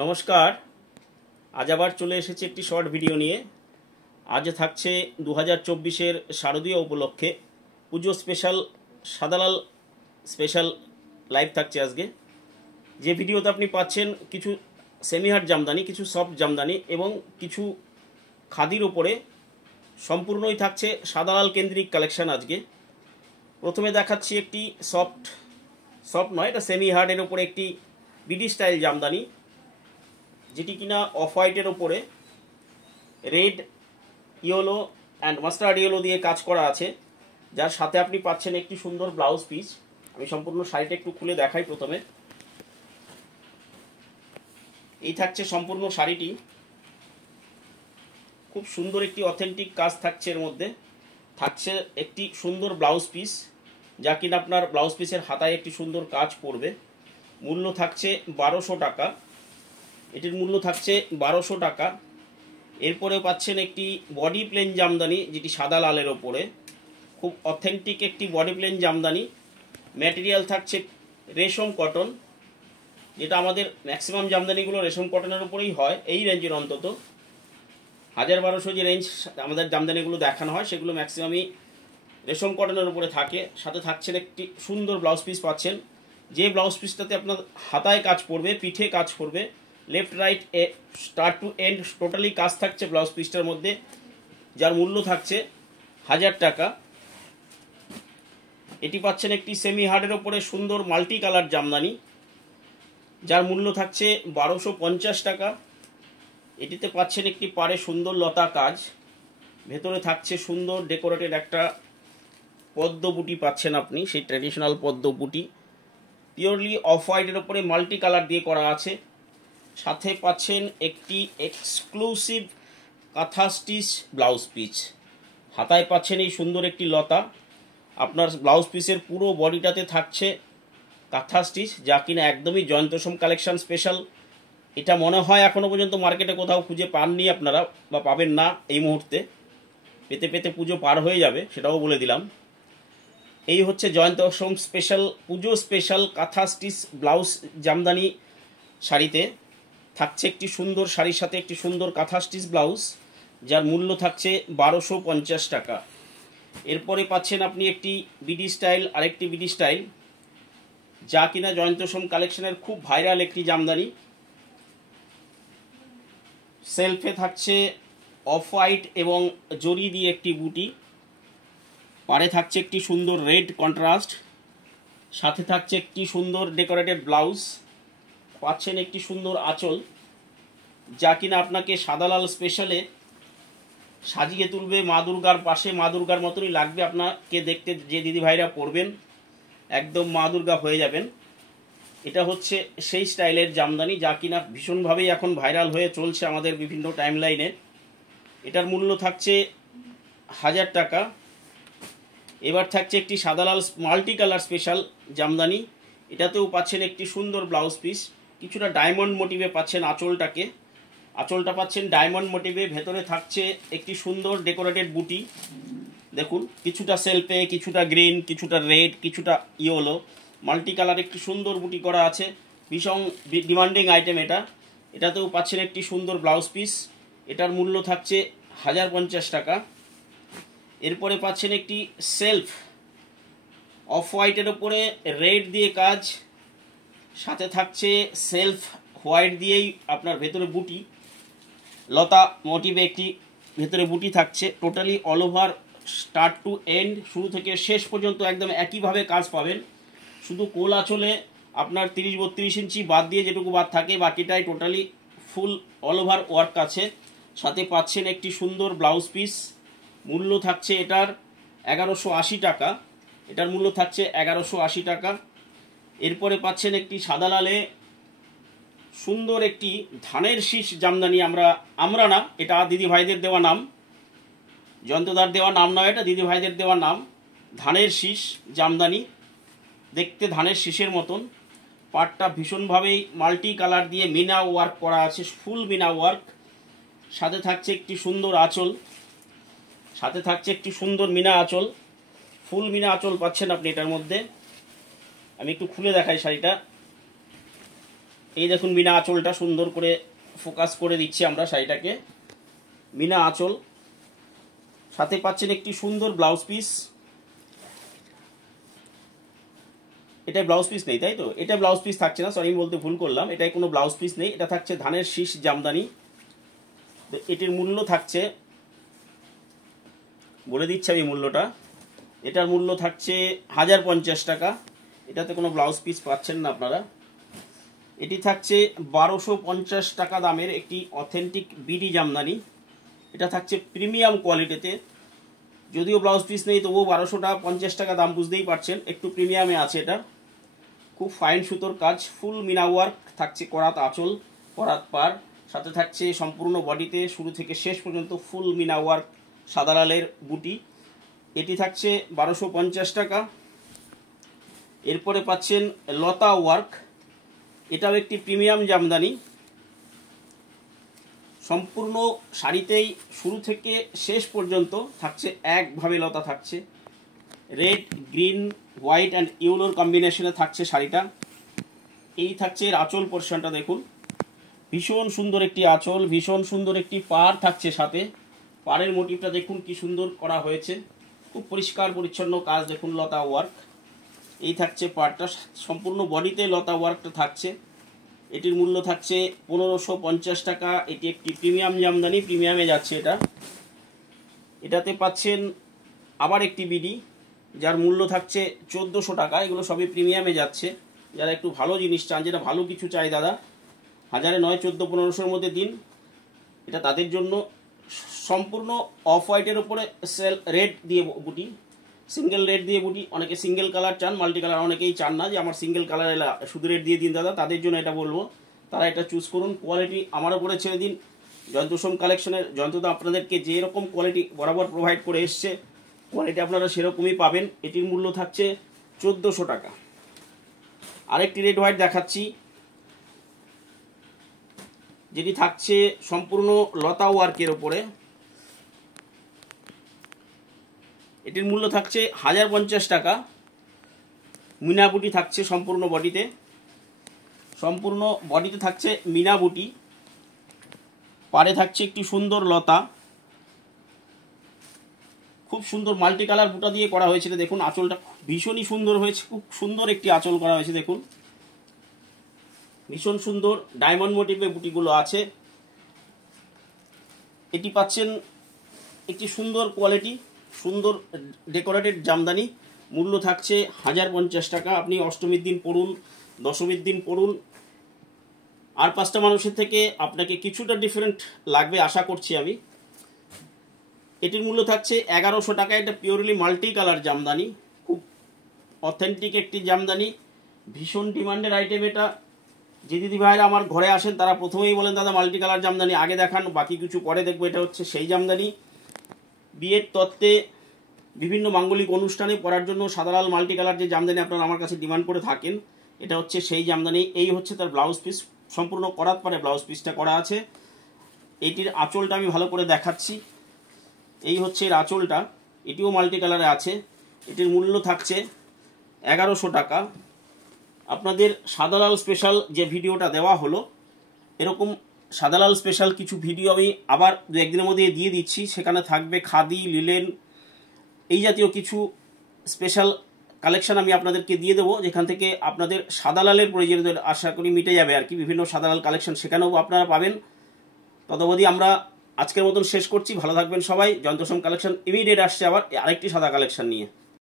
নমস্কার। আজ আবার চলে এসেছি একটি শর্ট ভিডিও নিয়ে। আজ থাকছে 2024-এর শারদীয় উপলক্ষে পুজো স্পেশাল সাদালাল স্পেশাল লাইভ থাকছে আজকে। যে ভিডিওতে আপনি পাচ্ছেন কিছু সেমি হার্ড জামদানি, কিছু সফট জামদানি এবং কিছু খাদির উপরে সম্পূর্ণই থাকছে সাদালাল কেন্দ্রিক কালেকশন। আজকে প্রথমে দেখাচ্ছি একটি সফট নয়, এটা সেমি হার্ডের উপরে একটি বিডি স্টাইল জামদানি, যেটি কিনা অফ হোয়াইটের ওপরে red, yellow and mustard yellow দিয়ে কাজ করা আছে, যার সাথে আপনি পাচ্ছেন একটি সুন্দর ব্লাউজ পিস। আমি সম্পূর্ণ শাড়িটা একটু খুলে দেখাই। প্রথমে এই থাকছে সম্পূর্ণ শাড়িটি, খুব সুন্দর একটি অথেন্টিক কাজ থাকছে। এর মধ্যে থাকছে একটি সুন্দর ব্লাউজ পিস, যা কিনা আপনার ব্লাউজ পিসের হাতায় একটি সুন্দর কাজ পড়বে। মূল্য থাকছে 1200 টাকা। এটির মূল্য থাকছে 1200 টাকা। এরপরেও পাচ্ছেন একটি বডি প্লেন জামদানি, যেটি সাদা লালের ওপরে খুব অথেন্টিক একটি বডি প্লেন জামদানি। ম্যাটেরিয়াল থাকছে রেশম কটন, যেটা আমাদের ম্যাক্সিমাম জামদানিগুলো রেশম কটনের উপরেই হয়। এই রেঞ্জের অন্তত 1000-1200 যে রেঞ্জ আমাদের জামদানিগুলো দেখানো হয়, সেগুলো ম্যাক্সিমামই রেশম কটনের উপরে থাকে। সাথে থাকছেন একটি সুন্দর ব্লাউজ পিস পাচ্ছেন, যে ব্লাউজ পিসটাতে আপনার হাতায় কাজ পড়বে, পিঠে কাজ পড়বে, left right start to end totally কাজ থাকছে ব্লাউজ পিসটার মধ্যে, যার মূল্য থাকছে 1000 টাকা। এটি পাচ্ছেন একটি সেমি হার্ডের ওপরে সুন্দর মাল্টি কালার জামদানি, যার মূল্য থাকছে 1250 টাকা। এটিতে পাচ্ছেন একটি পাড়ে সুন্দর লতা কাজ, ভেতরে থাকছে সুন্দর ডেকোরেটেড একটা পদ্ম বুটি পাচ্ছেন আপনি, সেই ট্র্যাডিশনাল পদ্ম বুটি পিওরলি অফ হোয়াইটের ওপরে মাল্টি কালার দিয়ে করা আছে। সাথে পাচ্ছেন একটি এক্সক্লুসিভ কাঁথা স্টিচ ব্লাউজ পিস, হাতায় পাচ্ছেন এই সুন্দর একটি লতা। আপনার ব্লাউজ পিসের পুরো বডিটাতে থাকছে কাঁথা স্টিচ, যা কিনা একদমই জয়ন্তসম কালেকশন স্পেশাল। এটা মনে হয় এখনও পর্যন্ত মার্কেটে কোথাও খুঁজে পাননি আপনারা, বা পাবেন না এই মুহূর্তে। পেতে পেতে পুজো পার হয়ে যাবে, সেটাও বলে দিলাম। এই হচ্ছে জয়ন্তসম স্পেশাল পুজো স্পেশাল কাঁথা স্টিচ ব্লাউজ জামদানি। শাড়িতে থাকছে একটি সুন্দর শাড়ির সাথে একটি সুন্দর কাঁথা স্টিচ ব্লাউজ, যার মূল্য থাকছে 1250 টাকা। এরপরে পাচ্ছেন আপনি একটি বিডি স্টাইল, আরেকটি বিডি স্টাইল, যা কিনা জয়ন্তসম কালেকশনের খুব ভাইরাল একটি জামদানি। সেলফে থাকছে অফ হোয়াইট এবং জরি দিয়ে একটি বুটি, পাড়ে থাকছে একটি সুন্দর রেড কন্ট্রাস্ট, সাথে থাকছে একটি সুন্দর ডেকোরেটেড ব্লাউজ, পাচ্ছেন একটি সুন্দর আঁচল, যা কিনা আপনাকে সাদালাল স্পেশালে সাজিয়ে তুলবে। মা দুর্গার পাশে মা দুর্গার মতনই লাগবে আপনাকে দেখতে। যে দিদিভাইরা পরবেন একদম মা দুর্গা হয়ে যাবেন। এটা হচ্ছে সেই স্টাইলের জামদানি, যা কিনা ভীষণভাবেই এখন ভাইরাল হয়ে চলছে আমাদের বিভিন্ন টাইমলাইনে। এটার মূল্য থাকছে 1000 টাকা। এবার থাকছে একটি সাদালাল মাল্টি কালার স্পেশাল জামদানি। এটাতেও পাচ্ছেন একটি সুন্দর ব্লাউজ পিস, কিছুটা ডায়মন্ড মোটিভে পাচ্ছেন আঁচলটা পাচ্ছেন ডায়মন্ড মোটিভে। ভেতরে থাকছে একটি সুন্দর ডেকোরেটেড বুটি, দেখুন কিছুটা সেলফে, কিছুটা গ্রিন, কিছুটা রেড, কিছুটা ইয়েলো, মাল্টি কালার একটি সুন্দর বুটি করা আছে। ভীষণ ডিমান্ডিং আইটেম এটা। এটাতেও পাচ্ছেন একটি সুন্দর ব্লাউজ পিস, এটার মূল্য থাকছে 1050 টাকা। এরপরে পাচ্ছেন একটি সেলফ অফ হোয়াইটের ওপরে রেড দিয়ে কাজ, সাথে থাকছে সেলফ হোয়াইট দিয়েই আপনার ভেতরে বুটি, লতা মোটিভে একটি ভেতরে বুটি থাকছে। Totally all over start to end, শুরু থেকে শেষ পর্যন্ত একদম একইভাবে কাজ পাবেন। শুধু কোল আঁচলে আপনার 30-32 ইঞ্চি বাদ দিয়ে যেটুকু বাদ থাকে, বাকিটাই totally full all over work আছে। সাথে পাচ্ছেন একটি সুন্দর ব্লাউজ পিস, মূল্য থাকছে এটার 1180 টাকা। এটার মূল্য থাকছে 1180 টাকা। এরপরে পাচ্ছেন একটি সাদা লালে সুন্দর একটি ধানের শীষ জামদানি। আমরা না, এটা দিদিভাইদের দেওয়া নাম, জয়ন্তদার দেওয়া নাম নয়, এটা দিদিভাইদের দেওয়া নাম। ধানের শীষ জামদানি, দেখতে ধানের শীষের মতন। পাটটা ভীষণভাবেই মাল্টি কালার দিয়ে মিনা ওয়ার্ক করা আছে, ফুল মিনা ওয়ার্ক। সাথে থাকছে একটি সুন্দর আঁচল, মিনা আঁচল, ফুল মিনা আঁচল পাচ্ছেন আপনি এটার মধ্যে। আমি একটু খুলে দেখাই শাড়িটা। এই দেখুন মিনা আঁচলটা সুন্দর করে ফোকাস করে দিচ্ছি আমরা শাড়িটাকে। মিনা আঁচল, সাথে পাচ্ছেন একটি সুন্দর ব্লাউজ পিস। এটা ব্লাউজ পিস নেই, তাই তো? এটা ব্লাউজ পিস থাকছে না, সরি আমি বলতে ভুল করলাম, এটাই কোনো ব্লাউজ পিস নেই। এটা থাকছে ধানের শীষ জামদানি। তো এটির মূল্য থাকছে, বলে দিচ্ছি আমি মূল্যটা, এটার মূল্য থাকছে 1050 টাকা। এটাতে কোনো ব্লাউজ পিস পাচ্ছেন না আপনারা। এটি থাকছে 1250 টাকা দামের একটি অথেন্টিক বিডি জামদানি। এটা থাকছে প্রিমিয়াম কোয়ালিটিতে, যদিও ব্লাউজ পিস নেই তবুও 1250 টাকা দাম, বুঝতেই পারছেন একটু প্রিমিয়ামে আছে। এটা খুব ফাইন সুতোর কাজ, ফুল মিনা ওয়ার্ক থাকছে, করাত আঁচল, করাত পার, সাথে থাকছে সম্পূর্ণ বডিতে শুরু থেকে শেষ পর্যন্ত ফুল মিনা ওয়ার্ক, সাদা লালের বুটি। এটি থাকছে 1250 টাকা। এরপরে পাচ্ছেন লতা ওয়ার্ক, এটাও একটি প্রিমিয়াম জামদানি। সম্পূর্ণ শাড়িতেই শুরু থেকে শেষ পর্যন্ত থাকছে একভাবে লতা থাকছে, রেড, গ্রিন, হোয়াইট অ্যান্ড ইয়েলোর কম্বিনেশনে থাকছে শাড়িটা। এই থাকছে এর আঁচল পোর্শনটা, দেখুন ভীষণ সুন্দর একটি আঁচল, ভীষণ সুন্দর একটি পাড় থাকছে সাথে। পাড়ের মোটিভটা দেখুন কি সুন্দর করা হয়েছে, খুব পরিষ্কার পরিচ্ছন্ন কাজ, দেখুন লতা ওয়ার্ক। এই থাকছে পাড়টা, সম্পূর্ণ বডিতে লতা ওয়ার্কটা থাকছে। এটির মূল্য থাকছে 1550 টাকা। এটি একটি প্রিমিয়াম জামদানি, প্রিমিয়ামে যাচ্ছে এটা। এটাতে পাচ্ছেন আবার একটি বিডি, যার মূল্য থাকছে 1400 টাকা। এগুলো সবই প্রিমিয়ামে যাচ্ছে। যারা একটু ভালো জিনিস চান, যেটা ভালো কিছু চাই দাদা, 1000 নয় 1400-1500-র মধ্যে দিন, এটা তাদের জন্য। সম্পূর্ণ অফ হোয়াইটের উপরে রেড দিয়ে বুটি, সিঙ্গেল রেড দিয়ে বুটি। অনেকে সিঙ্গেল কালার চান, মাল্টি কালার অনেকেই চান না, যে আমার সিঙ্গেল কালার এলা শুধু রেড দিয়ে দিন দাদা, তাদের জন্য এটা বলবো, তারা এটা চুজ করুন। কোয়ালিটি আমার উপরে ছেড়ে দিন। জয়ন্তোষম কালেকশনের জয়ন্তদা আপনাদেরকে যে রকম কোয়ালিটি বরাবর প্রোভাইড করে এসছে, কোয়ালিটি আপনারা সেরকমই পাবেন। এটির মূল্য থাকছে 1400 টাকা। আরেকটি রেড হোয়াইট দেখাচ্ছি, যেটি থাকছে সম্পূর্ণ লতা ওয়ার্কের ওপরে। এটির মূল্য থাকছে 1050 টাকা। মিনা বুটি থাকছে সম্পূর্ণ বডিতে, সম্পূর্ণ বডিতে থাকছে মিনা বুটি, পাড়ে থাকছে একটি সুন্দর লতা, খুব সুন্দর মাল্টি কালার বুটা দিয়ে করা হয়েছিল। দেখুন আঁচলটা ভীষণই সুন্দর হয়েছে, খুব সুন্দর একটি আঁচল করা হয়েছে, দেখুন ভীষণ সুন্দর ডায়মন্ড মোটিভে বুটিগুলো আছে। এটি পাচ্ছেন একটি সুন্দর কোয়ালিটি, সুন্দর ডেকোরেটেড জামদানি। মূল্য থাকছে 1050 টাকা। আপনি অষ্টমীর দিন পড়ুন, দশমীর দিন পড়ুন, আর 5টা মানুষের থেকে আপনাকে কিছুটা ডিফারেন্ট লাগবে আশা করছি আমি। এটির মূল্য থাকছে 1100 টাকা। এটা পিওরলি মাল্টি কালার জামদানি, খুব অথেন্টিক একটি জামদানি, ভীষণ ডিমান্ডের আইটেম এটা। যে দিদি ভাইরা আমার ঘরে আসেন তারা প্রথমেই বলেন দাদা মাল্টি কালার জামদানি আগে দেখান, বাকি কিছু পরে দেখবো। এটা হচ্ছে সেই জামদানি। বিয়ের তত্ত্বে, বিভিন্ন মাঙ্গলিক অনুষ্ঠানে পরার জন্য সাদা লাল মাল্টি কালার যে জামদানি আপনারা আমার কাছে ডিমান্ড করে থাকেন, এটা হচ্ছে সেই জামদানি। এই হচ্ছে তার ব্লাউজ পিস, সম্পূর্ণ করাত পারে ব্লাউজ পিসটা করা আছে। এটির আঁচলটা আমি ভালো করে দেখাচ্ছি, এই হচ্ছে এর আঁচলটা, এটিও মাল্টি কালারে আছে। এটির মূল্য থাকছে 1100 টাকা। আপনাদের সাদালাল স্পেশাল যে ভিডিওটা দেওয়া হলো, এরকম সাদালাল স্পেশাল কিছু ভিডিও আমি আবার 2-1 দিনের মধ্যে দিয়ে দিচ্ছি। সেখানে থাকবে খাদি, লিলেন, এই জাতীয় কিছু স্পেশাল কালেকশন আমি আপনাদেরকে দিয়ে দেবো, যেখান থেকে আপনাদের সাদালালের প্রয়োজনীয়তা আশা করি মিটে যাবে আর কি। বিভিন্ন সাদালাল কালেকশন সেখানেও আপনারা পাবেন। তদবধি আমরা আজকের মতন শেষ করছি। ভালো থাকবেন সবাই। জয়ন্তোষম কালেকশন ইমিডিয়েট আসছে আবার আরেকটি সাদা কালেকশন নিয়ে।